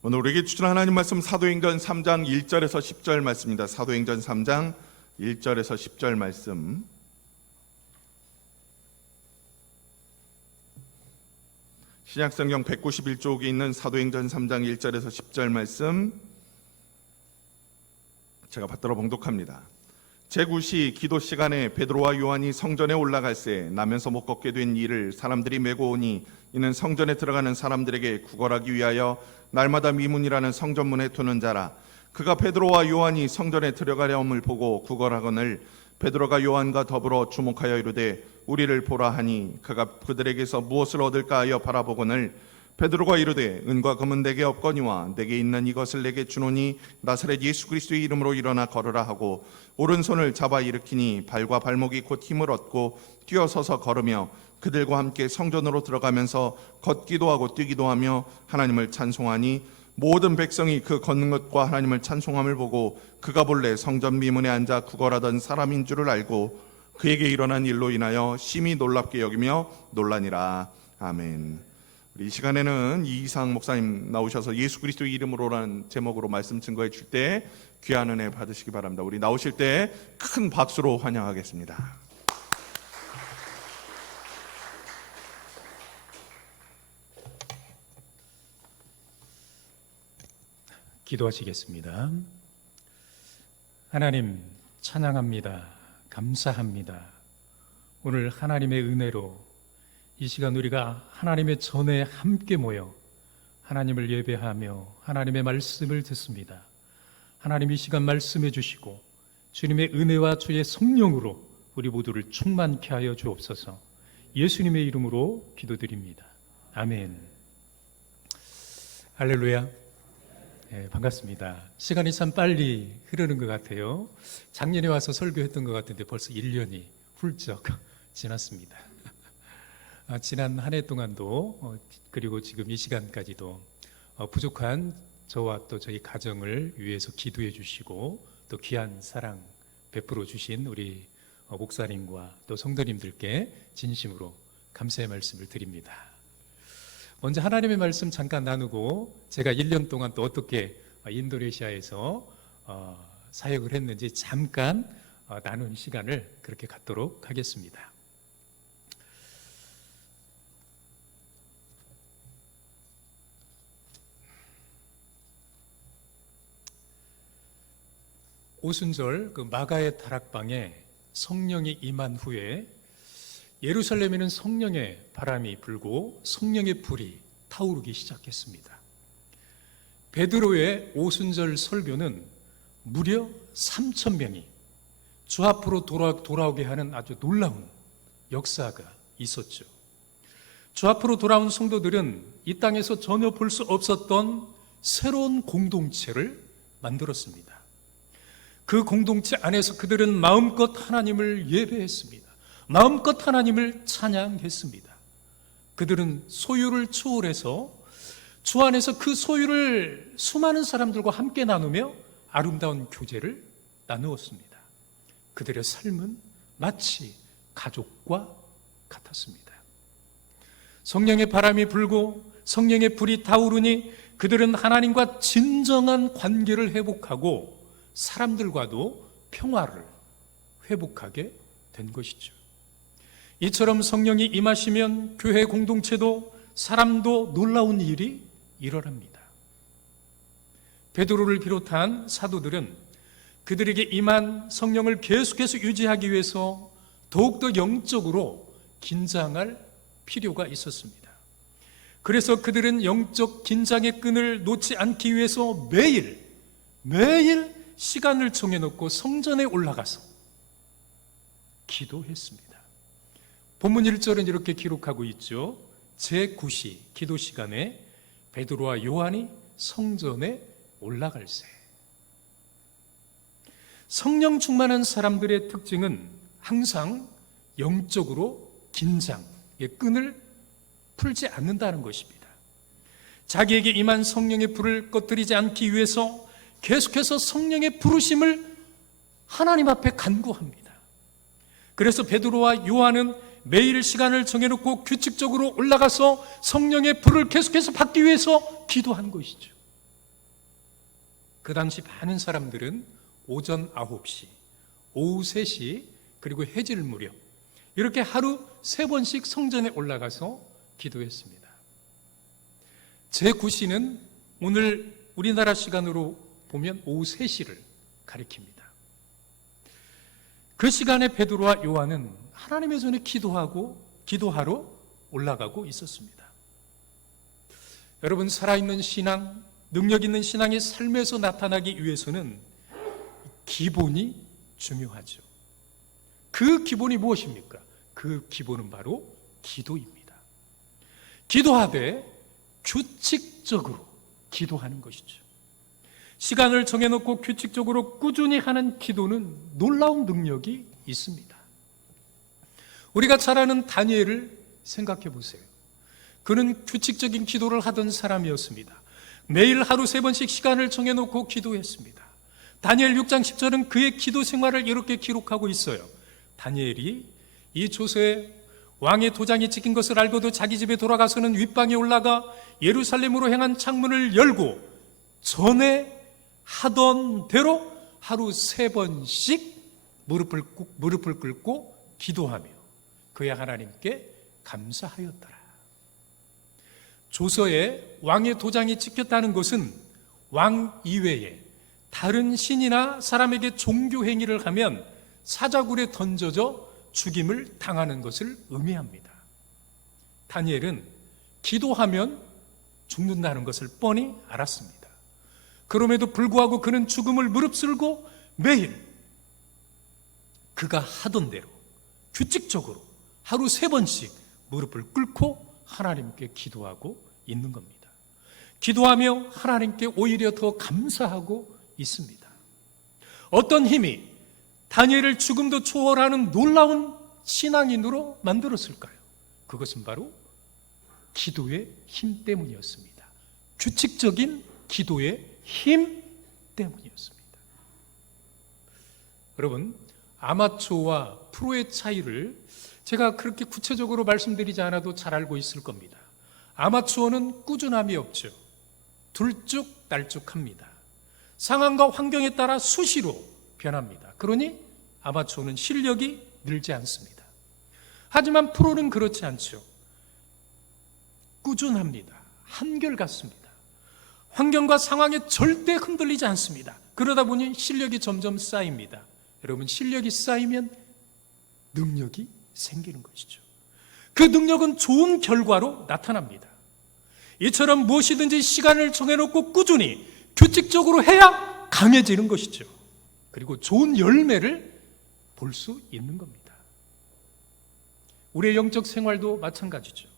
오늘 우리에게 주신 하나님 말씀 사도행전 3장 1절에서 10절 말씀입니다. 사도행전 3장 1절에서 10절 말씀. 신약성경 191쪽에 있는 사도행전 3장 1절에서 10절 말씀 제가 받들어 봉독합니다. 제9시 기도 시간에 베드로와 요한이 성전에 올라갈새 나면서 못 걷게 된 이를 사람들이 메고 오니 이는 성전에 들어가는 사람들에게 구걸하기 위하여 날마다 미문이라는 성전문에 두는 자라. 그가 베드로와 요한이 성전에 들어가려함을 보고 구걸하거늘 베드로가 요한과 더불어 주목하여 이르되 우리를 보라 하니 그가 그들에게서 무엇을 얻을까 하여 바라보거늘 베드로가 이르되 은과 금은 내게 없거니와 내게 있는 이것을 내게 주노니 나사렛 예수 그리스도의 이름으로 일어나 걸으라 하고 오른손을 잡아 일으키니 발과 발목이 곧 힘을 얻고 뛰어서서 걸으며 그들과 함께 성전으로 들어가면서 걷기도 하고 뛰기도 하며 하나님을 찬송하니 모든 백성이 그 걷는 것과 하나님을 찬송함을 보고 그가 본래 성전 미문에 앉아 구걸하던 사람인 줄을 알고 그에게 일어난 일로 인하여 심히 놀랍게 여기며 놀라니라. 아멘. 이 시간에는 이이상 목사님 나오셔서 예수 그리스도의 이름으로라는 제목으로 말씀 증거해 줄 때 귀한 은혜 받으시기 바랍니다. 우리 나오실 때 큰 박수로 환영하겠습니다. 기도하시겠습니다. 하나님 찬양합니다. 감사합니다. 오늘 하나님의 은혜로 이 시간 우리가 하나님의 전에 함께 모여 하나님을 예배하며 하나님의 말씀을 듣습니다. 하나님 이 시간 말씀해 주시고 주님의 은혜와 주의 성령으로 우리 모두를 충만케 하여 주옵소서. 예수님의 이름으로 기도드립니다. 아멘. 할렐루야. 네, 반갑습니다. 시간이 참 빨리 흐르는 것 같아요. 작년에 와서 설교했던 것 같은데 벌써 1년이 훌쩍 지났습니다. 지난 한 해 동안도 그리고 지금 이 시간까지도 부족한 저와 또 저희 가정을 위해서 기도해 주시고 또 귀한 사랑 베풀어 주신 우리 목사님과 또 성도님들께 진심으로 감사의 말씀을 드립니다. 먼저 하나님의 말씀 잠깐 나누고 제가 1년 동안 또 어떻게 인도네시아에서 사역을 했는지 잠깐 나눈 시간을 그렇게 갖도록 하겠습니다. 오순절 그 마가의 다락방에 성령이 임한 후에 예루살렘에는 성령의 바람이 불고 성령의 불이 타오르기 시작했습니다. 베드로의 오순절 설교는 무려 3,000명이 주 앞으로 돌아오게 하는 아주 놀라운 역사가 있었죠. 주 앞으로 돌아온 성도들은 이 땅에서 전혀 볼 수 없었던 새로운 공동체를 만들었습니다. 그 공동체 안에서 그들은 마음껏 하나님을 예배했습니다. 마음껏 하나님을 찬양했습니다. 그들은 소유를 초월해서 주 안에서 그 소유를 수많은 사람들과 함께 나누며 아름다운 교제를 나누었습니다. 그들의 삶은 마치 가족과 같았습니다. 성령의 바람이 불고 성령의 불이 타오르니 그들은 하나님과 진정한 관계를 회복하고 사람들과도 평화를 회복하게 된 것이죠. 이처럼 성령이 임하시면 교회 공동체도 사람도 놀라운 일이 일어납니다. 베드로를 비롯한 사도들은 그들에게 임한 성령을 계속해서 유지하기 위해서 더욱더 영적으로 긴장할 필요가 있었습니다. 그래서 그들은 영적 긴장의 끈을 놓지 않기 위해서 매일 시간을 정해놓고 성전에 올라가서 기도했습니다. 본문 1절은 이렇게 기록하고 있죠. 제9시 기도 시간에 베드로와 요한이 성전에 올라갈새. 성령 충만한 사람들의 특징은 항상 영적으로 긴장의 끈을 풀지 않는다는 것입니다. 자기에게 임한 성령의 불을 꺼뜨리지 않기 위해서 계속해서 성령의 부르심을 하나님 앞에 간구합니다. 그래서 베드로와 요한은 매일 시간을 정해놓고 규칙적으로 올라가서 성령의 불을 계속해서 받기 위해서 기도한 것이죠. 그 당시 많은 사람들은 오전 9시, 오후 3시, 그리고 해질 무렵 이렇게 하루 3번씩 성전에 올라가서 기도했습니다. 제9시는 오늘 우리나라 시간으로 보면 오후 3시를 가리킵니다. 그 시간에 베드로와 요한은 하나님의 손에 기도하러 올라가고 있었습니다. 여러분, 살아있는 신앙, 능력 있는 신앙이 삶에서 나타나기 위해서는 기본이 중요하죠. 그 기본이 무엇입니까? 그 기본은 바로 기도입니다. 기도하되 규칙적으로 기도하는 것이죠. 시간을 정해놓고 규칙적으로 꾸준히 하는 기도는 놀라운 능력이 있습니다. 우리가 잘 아는 다니엘을 생각해 보세요. 그는 규칙적인 기도를 하던 사람이었습니다. 매일 하루 3번씩 시간을 정해놓고 기도했습니다. 다니엘 6장 10절은 그의 기도 생활을 이렇게 기록하고 있어요. 다니엘이 이 조서에 왕의 도장이 찍힌 것을 알고도 자기 집에 돌아가서는 윗방에 올라가 예루살렘으로 향한 창문을 열고 전에 하던 대로 하루 3번씩 무릎을 꿇고 기도하며 그의 하나님께 감사하였더라. 조서에 왕의 도장이 찍혔다는 것은 왕 이외에 다른 신이나 사람에게 종교 행위를 하면 사자굴에 던져져 죽임을 당하는 것을 의미합니다. 다니엘은 기도하면 죽는다는 것을 뻔히 알았습니다. 그럼에도 불구하고 그는 죽음을 무릅쓰고 매일 그가 하던 대로 규칙적으로 하루 3번씩 무릎을 꿇고 하나님께 기도하고 있는 겁니다. 기도하며 하나님께 오히려 더 감사하고 있습니다. 어떤 힘이 다니엘을 죽음도 초월하는 놀라운 신앙인으로 만들었을까요? 그것은 바로 기도의 힘 때문이었습니다. 규칙적인 기도의 힘 때문이었습니다. 여러분, 아마추어와 프로의 차이를 제가 그렇게 구체적으로 말씀드리지 않아도 잘 알고 있을 겁니다. 아마추어는 꾸준함이 없죠. 들쭉날쭉합니다. 상황과 환경에 따라 수시로 변합니다. 그러니 아마추어는 실력이 늘지 않습니다. 하지만 프로는 그렇지 않죠. 꾸준합니다. 한결같습니다. 환경과 상황에 절대 흔들리지 않습니다. 그러다 보니 실력이 점점 쌓입니다. 여러분, 실력이 쌓이면 능력이 생기는 것이죠. 그 능력은 좋은 결과로 나타납니다. 이처럼 무엇이든지 시간을 정해놓고 꾸준히 규칙적으로 해야 강해지는 것이죠. 그리고 좋은 열매를 볼 수 있는 겁니다. 우리의 영적 생활도 마찬가지죠.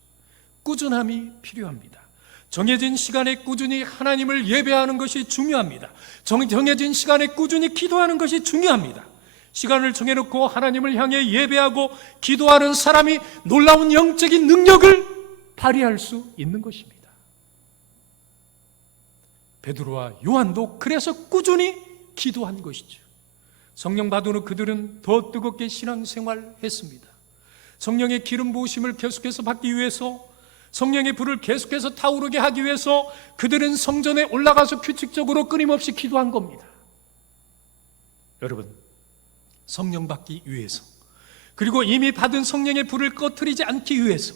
꾸준함이 필요합니다. 정해진 시간에 꾸준히 하나님을 예배하는 것이 중요합니다. 정해진 시간에 꾸준히 기도하는 것이 중요합니다. 시간을 정해놓고 하나님을 향해 예배하고 기도하는 사람이 놀라운 영적인 능력을 발휘할 수 있는 것입니다. 베드로와 요한도 그래서 꾸준히 기도한 것이죠. 성령 받은 후 그들은 더 뜨겁게 신앙생활했습니다. 성령의 기름 부으심을 계속해서 받기 위해서, 성령의 불을 계속해서 타오르게 하기 위해서 그들은 성전에 올라가서 규칙적으로 끊임없이 기도한 겁니다. 여러분, 성령 받기 위해서, 그리고 이미 받은 성령의 불을 꺼트리지 않기 위해서,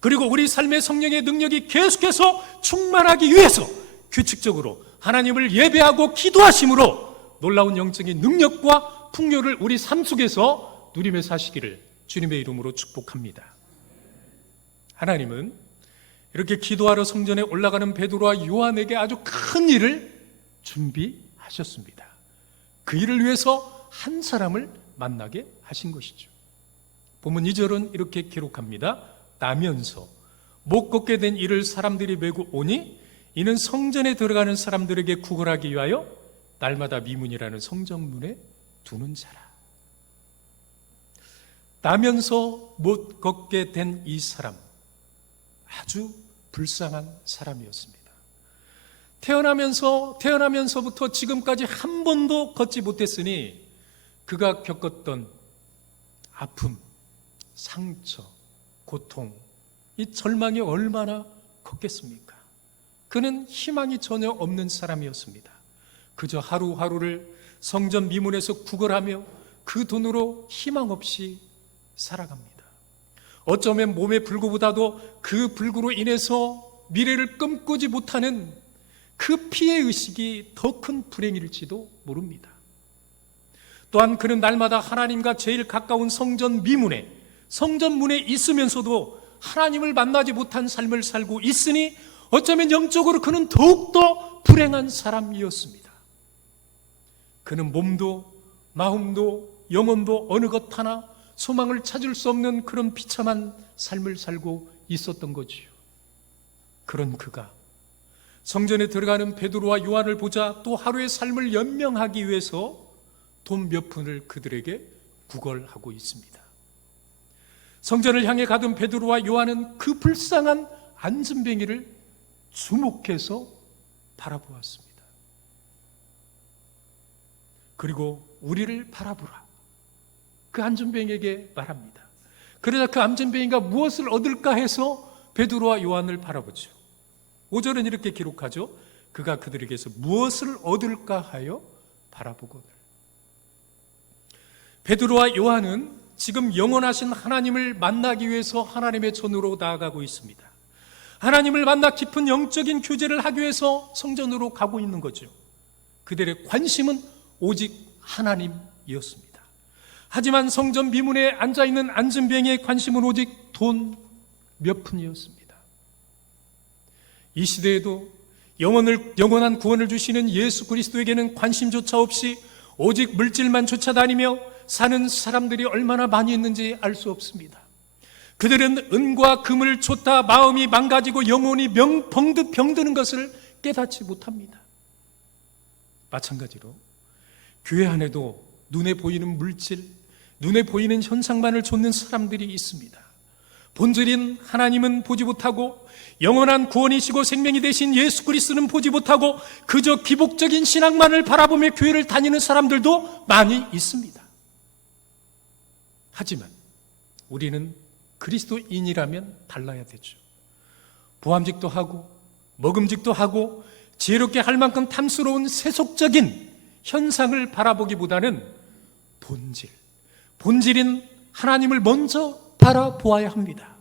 그리고 우리 삶의 성령의 능력이 계속해서 충만하기 위해서 규칙적으로 하나님을 예배하고 기도하심으로 놀라운 영적인 능력과 풍요를 우리 삶 속에서 누리며 사시기를 주님의 이름으로 축복합니다. 하나님은 이렇게 기도하러 성전에 올라가는 베드로와 요한에게 아주 큰 일을 준비하셨습니다. 그 일을 위해서 한 사람을 만나게 하신 것이죠. 본문 2절은 이렇게 기록합니다. 나면서 못 걷게 된 이를 사람들이 메고 오니 이는 성전에 들어가는 사람들에게 구걸하기 위하여 날마다 미문이라는 성전문에 두는 자라. 나면서 못 걷게 된 이 사람, 아주 불쌍한 사람이었습니다. 태어나면서부터 지금까지 한 번도 걷지 못했으니 그가 겪었던 아픔, 상처, 고통, 이 절망이 얼마나 컸겠습니까? 그는 희망이 전혀 없는 사람이었습니다. 그저 하루하루를 성전 미문에서 구걸하며 그 돈으로 희망 없이 살아갑니다. 어쩌면 몸의 불구보다도 그 불구로 인해서 미래를 꿈꾸지 못하는 그 피해의식이 더 큰 불행일지도 모릅니다. 또한 그는 날마다 하나님과 제일 가까운 성전 미문에, 성전 문에 있으면서도 하나님을 만나지 못한 삶을 살고 있으니 어쩌면 영적으로 그는 더욱더 불행한 사람이었습니다. 그는 몸도 마음도 영혼도 어느 것 하나 소망을 찾을 수 없는 그런 비참한 삶을 살고 있었던 거지요. 그런 그가 성전에 들어가는 베드로와 요한을 보자 또 하루의 삶을 연명하기 위해서 돈 몇 푼을 그들에게 구걸하고 있습니다. 성전을 향해 가던 베드로와 요한은 그 불쌍한 안전뱅이를 주목해서 바라보았습니다. 그리고 우리를 바라보라, 그 안전뱅이에게 말합니다. 그러자 그 안전뱅이가 무엇을 얻을까 해서 베드로와 요한을 바라보죠. 5절은 이렇게 기록하죠. 그가 그들에게서 무엇을 얻을까 하여 바라보거늘. 베드로와 요한은 지금 영원하신 하나님을 만나기 위해서 하나님의 전으로 나아가고 있습니다. 하나님을 만나 깊은 영적인 교제를 하기 위해서 성전으로 가고 있는 거죠. 그들의 관심은 오직 하나님이었습니다. 하지만 성전 미문에 앉아있는 안전뱅이의 관심은 오직 돈 몇 푼이었습니다. 이 시대에도 영원한 구원을 주시는 예수 그리스도에게는 관심조차 없이 오직 물질만 쫓아다니며 사는 사람들이 얼마나 많이 있는지 알 수 없습니다. 그들은 은과 금을 쫓다 마음이 망가지고 영혼이 병드는 것을 깨닫지 못합니다. 마찬가지로 교회 안에도 눈에 보이는 물질, 눈에 보이는 현상만을 좇는 사람들이 있습니다. 본질인 하나님은 보지 못하고 영원한 구원이시고 생명이 되신 예수 그리스도는 보지 못하고 그저 기복적인 신앙만을 바라보며 교회를 다니는 사람들도 많이 있습니다. 하지만 우리는 그리스도인이라면 달라야 되죠. 보암직도 하고 먹음직도 하고 지혜롭게 할 만큼 탐스러운 세속적인 현상을 바라보기보다는 본질인 하나님을 먼저 바라보아야 합니다.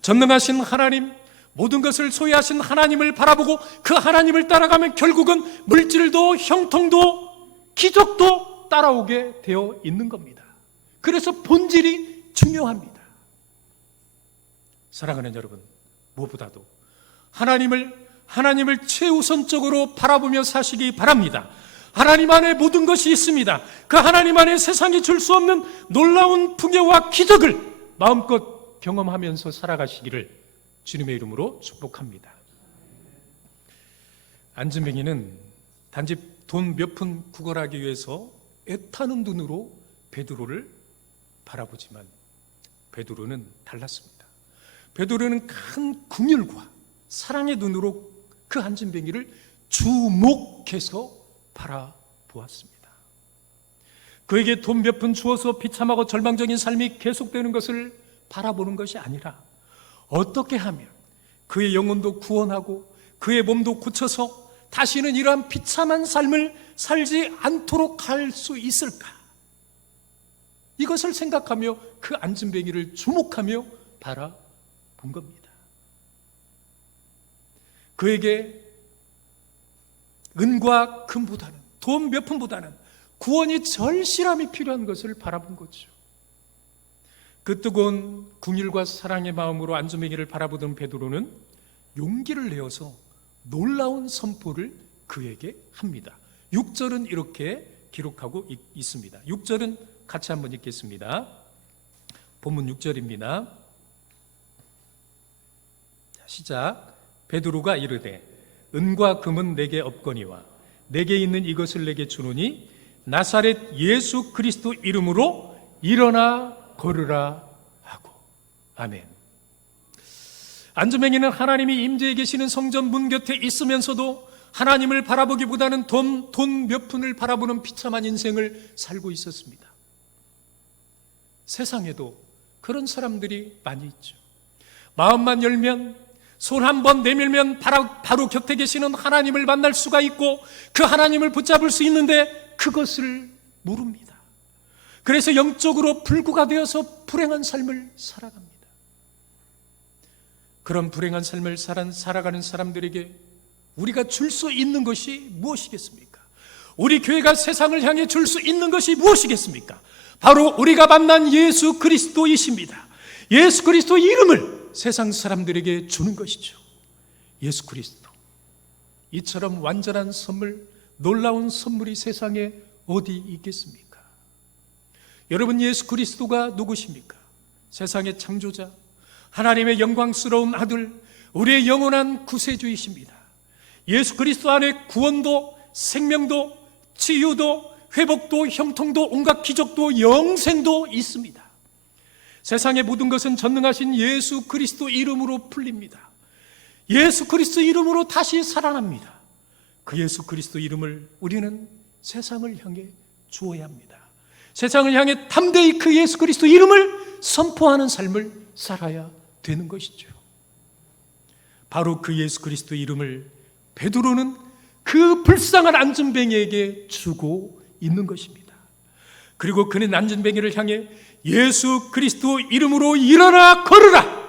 전능하신 하나님, 모든 것을 소유하신 하나님을 바라보고 그 하나님을 따라가면 결국은 물질도 형통도 기적도 따라오게 되어 있는 겁니다. 그래서 본질이 중요합니다. 사랑하는 여러분, 무엇보다도 하나님을 최우선적으로 바라보며 사시기 바랍니다. 하나님 안에 모든 것이 있습니다. 그 하나님 안에 세상이 줄 수 없는 놀라운 풍요와 기적을 마음껏 경험하면서 살아가시기를 주님의 이름으로 축복합니다. 안전뱅이는 단지 돈 몇 푼 구걸하기 위해서 애타는 눈으로 베드로를 바라보지만 베드로는 달랐습니다. 베드로는 큰 긍휼과 사랑의 눈으로 그 안전뱅이를 주목해서 바라보았습니다. 그에게 돈 몇 푼 주어서 비참하고 절망적인 삶이 계속되는 것을 바라보는 것이 아니라 어떻게 하면 그의 영혼도 구원하고 그의 몸도 고쳐서 다시는 이러한 비참한 삶을 살지 않도록 할 수 있을까? 이것을 생각하며 그 안전뱅이를 주목하며 바라본 겁니다. 그에게 은과 금보다는, 돈 몇 푼보다는 구원이 절실함이 필요한 것을 바라본 거죠. 그 뜨거운 긍휼과 사랑의 마음으로 안전뱅이를 바라보던 베드로는 용기를 내어서 놀라운 선포를 그에게 합니다. 6절은 이렇게 기록하고 있습니다. 6절은 같이 한번 읽겠습니다. 본문 6절입니다. 시작. 베드로가 이르되 은과 금은 내게 없거니와 내게 있는 이것을 내게 주노니 나사렛 예수 그리스도 이름으로 일어나 걸으라 하고. 아멘. 안전뱅이는 하나님이 임재해 계시는 성전 문 곁에 있으면서도 하나님을 바라보기보다는 돈 몇 푼을 바라보는 비참한 인생을 살고 있었습니다. 세상에도 그런 사람들이 많이 있죠. 마음만 열면 손 한 번 내밀면 바로 곁에 계시는 하나님을 만날 수가 있고 그 하나님을 붙잡을 수 있는데 그것을 모릅니다. 그래서 영적으로 불구가 되어서 불행한 삶을 살아갑니다. 그런 불행한 삶을 살아가는 사람들에게 우리가 줄 수 있는 것이 무엇이겠습니까? 우리 교회가 세상을 향해 줄 수 있는 것이 무엇이겠습니까? 바로 우리가 만난 예수 그리스도이십니다. 예수 그리스도 이름을 세상 사람들에게 주는 것이죠. 예수 그리스도. 이처럼 완전한 선물, 놀라운 선물이 세상에 어디 있겠습니까? 여러분, 예수 그리스도가 누구십니까? 세상의 창조자, 하나님의 영광스러운 아들, 우리의 영원한 구세주이십니다. 예수 그리스도 안에 구원도, 생명도, 치유도, 회복도, 형통도, 온갖 기적도, 영생도 있습니다. 세상의 모든 것은 전능하신 예수 그리스도 이름으로 풀립니다. 예수 그리스도 이름으로 다시 살아납니다. 그 예수 그리스도 이름을 우리는 세상을 향해 주어야 합니다. 세상을 향해 담대히 그 예수 그리스도 이름을 선포하는 삶을 살아야 되는 것이죠. 바로 그 예수 그리스도 이름을 베드로는 그 불쌍한 안전뱅이에게 주고 있는 것입니다. 그리고 그는 안전뱅이를 향해 예수 그리스도 이름으로 일어나 걸으라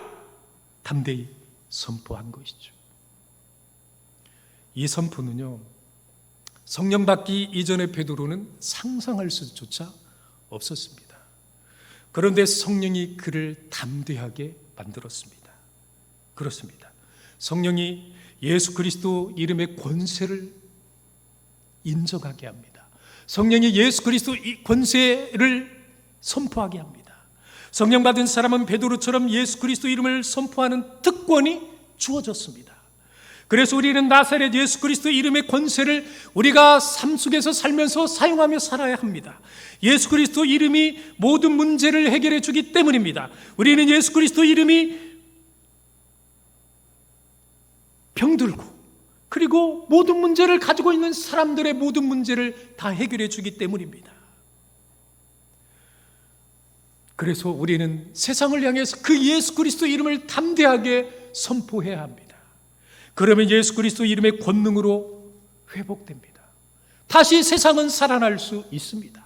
담대히 선포한 것이죠. 이 선포는요, 성령 받기 이전의 베드로는 상상할 수조차 없었습니다. 그런데 성령이 그를 담대하게 만들었습니다. 그렇습니다. 성령이 예수 그리스도 이름의 권세를 인정하게 합니다. 성령이 예수 그리스도 권세를 선포하게 합니다. 성령 받은 사람은 베드로처럼 예수 그리스도 이름을 선포하는 특권이 주어졌습니다. 그래서 우리는 나사렛 예수 그리스도 이름의 권세를 우리가 삶 속에서 살면서 사용하며 살아야 합니다. 예수 그리스도 이름이 모든 문제를 해결해 주기 때문입니다. 우리는 예수 그리스도 이름이 병들고 그리고 모든 문제를 가지고 있는 사람들의 모든 문제를 다 해결해 주기 때문입니다. 그래서 우리는 세상을 향해서 그 예수 그리스도 이름을 담대하게 선포해야 합니다. 그러면 예수 그리스도 이름의 권능으로 회복됩니다. 다시 세상은 살아날 수 있습니다.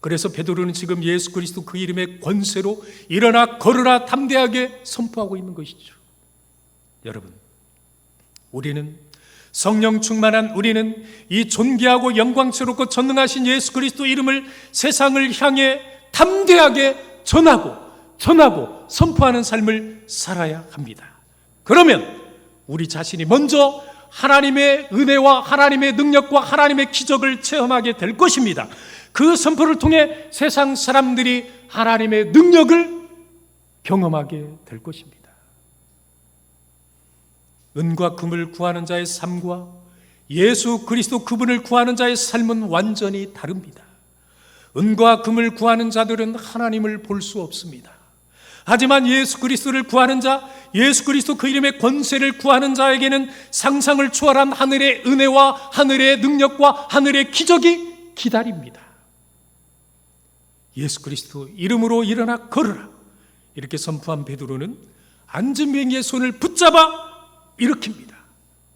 그래서 베드로는 지금 예수 그리스도 그 이름의 권세로 일어나 걸으라 담대하게 선포하고 있는 것이죠. 여러분, 우리는 성령 충만한 우리는 이 존귀하고 영광스럽고 전능하신 예수 그리스도 이름을 세상을 향해 담대하게 전하고 선포하는 삶을 살아야 합니다. 그러면 우리 자신이 먼저 하나님의 은혜와 하나님의 능력과 하나님의 기적을 체험하게 될 것입니다. 그 선포를 통해 세상 사람들이 하나님의 능력을 경험하게 될 것입니다. 은과 금을 구하는 자의 삶과 예수 그리스도 그분을 구하는 자의 삶은 완전히 다릅니다. 은과 금을 구하는 자들은 하나님을 볼 수 없습니다. 하지만 예수 그리스도를 구하는 자, 예수 그리스도 그 이름의 권세를 구하는 자에게는 상상을 초월한 하늘의 은혜와 하늘의 능력과 하늘의 기적이 기다립니다. 예수 그리스도 이름으로 일어나 걸으라 이렇게 선포한 베드로는 안전뱅이의 손을 붙잡아 일으킵니다.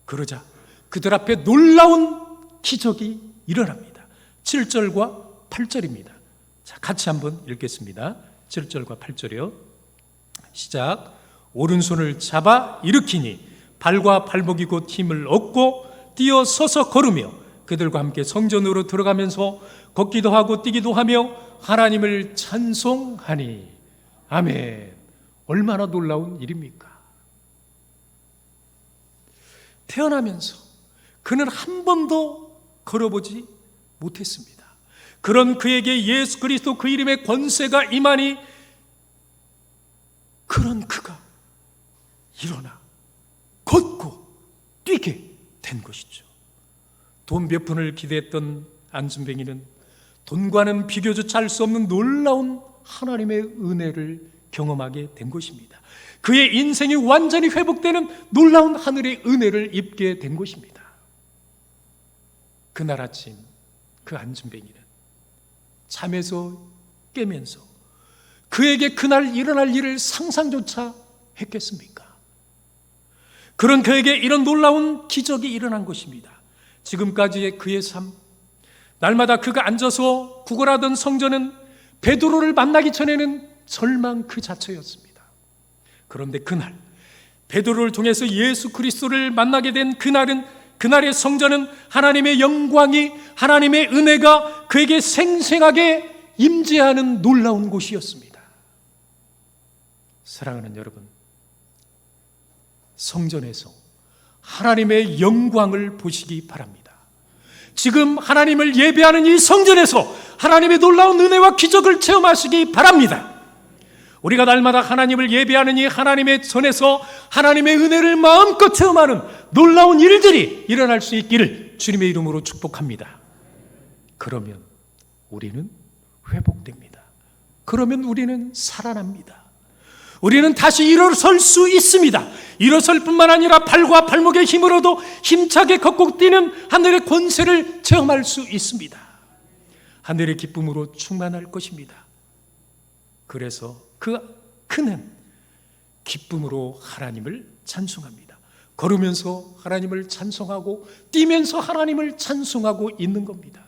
그러자 그들 앞에 놀라운 기적이 일어납니다. 7절과 8절입니다. 자, 같이 한번 읽겠습니다. 7절과 8절이요. 시작. 오른손을 잡아 일으키니 발과 발목이 곧 힘을 얻고 뛰어 서서 걸으며 그들과 함께 성전으로 들어가면서 걷기도 하고 뛰기도 하며 하나님을 찬송하니. 아멘. 얼마나 놀라운 일입니까? 태어나면서 그는 한 번도 걸어보지 못했습니다. 그런 그에게 예수 그리스도 그 이름의 권세가 임하니 그런 그가 일어나 걷고 뛰게 된 것이죠. 돈 몇 푼을 기대했던 안순뱅이는 돈과는 비교조차 할 수 없는 놀라운 하나님의 은혜를 경험하게 된 것입니다. 그의 인생이 완전히 회복되는 놀라운 하늘의 은혜를 입게 된 것입니다. 그날 아침 그 안순뱅이는 잠에서 깨면서 그에게 그날 일어날 일을 상상조차 했겠습니까? 그런 그에게 이런 놀라운 기적이 일어난 것입니다. 지금까지의 그의 삶, 날마다 그가 앉아서 구걸하던 성전은 베드로를 만나기 전에는 절망 그 자체였습니다. 그런데 그날 베드로를 통해서 예수 그리스도를 만나게 된 그날의 성전은 하나님의 영광이, 하나님의 은혜가 그에게 생생하게 임재하는 놀라운 곳이었습니다. 사랑하는 여러분, 성전에서 하나님의 영광을 보시기 바랍니다. 지금 하나님을 예배하는 이 성전에서 하나님의 놀라운 은혜와 기적을 체험하시기 바랍니다. 우리가 날마다 하나님을 예배하는 이 하나님의 전에서 하나님의 은혜를 마음껏 체험하는 놀라운 일들이 일어날 수 있기를 주님의 이름으로 축복합니다. 그러면 우리는 회복됩니다. 그러면 우리는 살아납니다. 우리는 다시 일어설 수 있습니다. 일어설 뿐만 아니라 발과 발목의 힘으로도 힘차게 걷고 뛰는 하늘의 권세를 체험할 수 있습니다. 하늘의 기쁨으로 충만할 것입니다. 그래서 그는 기쁨으로 하나님을 찬송합니다. 걸으면서 하나님을 찬송하고 뛰면서 하나님을 찬송하고 있는 겁니다.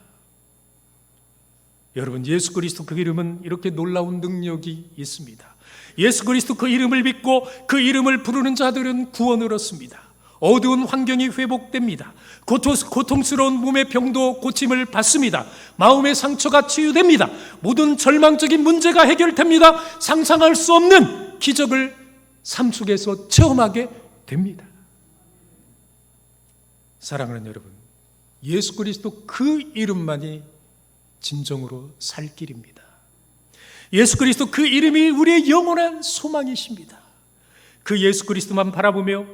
여러분, 예수 그리스도 그 이름은 이렇게 놀라운 능력이 있습니다. 예수 그리스도 그 이름을 믿고 그 이름을 부르는 자들은 구원을 얻습니다. 어두운 환경이 회복됩니다. 고통스러운 몸의 병도 고침을 받습니다. 마음의 상처가 치유됩니다. 모든 절망적인 문제가 해결됩니다. 상상할 수 없는 기적을 삶 속에서 체험하게 됩니다. 사랑하는 여러분, 예수 그리스도 그 이름만이 진정으로 살 길입니다. 예수 그리스도 그 이름이 우리의 영원한 소망이십니다. 그 예수 그리스도만 바라보며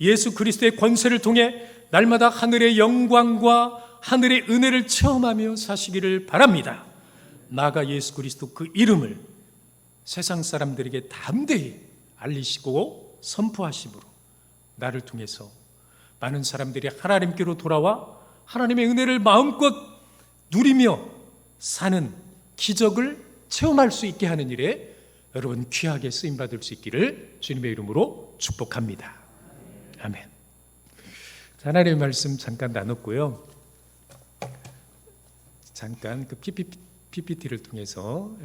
예수 그리스도의 권세를 통해 날마다 하늘의 영광과 하늘의 은혜를 체험하며 사시기를 바랍니다. 나아가 예수 그리스도 그 이름을 세상 사람들에게 담대히 알리시고 선포하심으로 나를 통해서 많은 사람들이 하나님께로 돌아와 하나님의 은혜를 마음껏 누리며 사는 기적을 체험할 수 있게 하는 일에 여러분 귀하게 쓰임받을 수 있기를 주님의 이름으로 축복합니다. 아멘. 하나님의 말씀 잠깐 나눴고요. 잠깐 그 PPT를 통해서